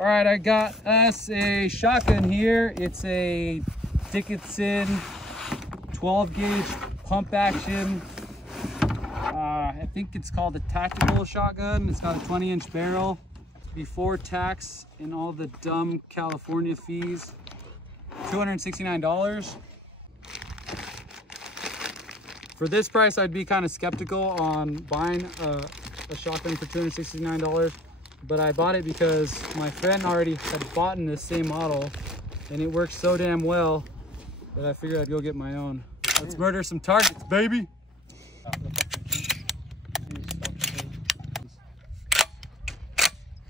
All right, I got us a shotgun here. It's a Dickinson 12 gauge pump action. I think it's called a tactical shotgun. It's got a 20-inch barrel. Before tax and all the dumb California fees, $269. For this price, I'd be kind of skeptical on buying a shotgun for $269, but I bought it because my friend already had bought in this same model and it works so damn well that I figured I'd go get my own. Let's murder some targets, baby.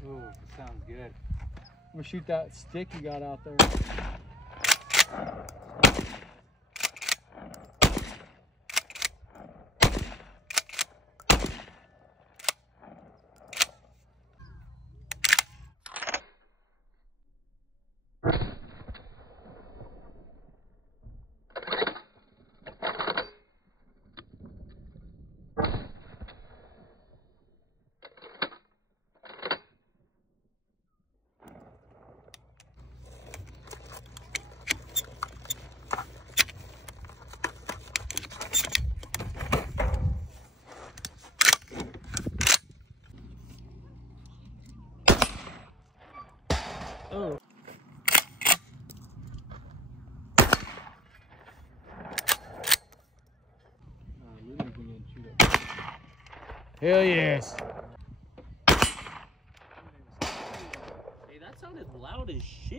Ooh, that sounds good. I'm gonna shoot that stick you got out there. Oh. Hell yes. Hey, that sounded loud as shit.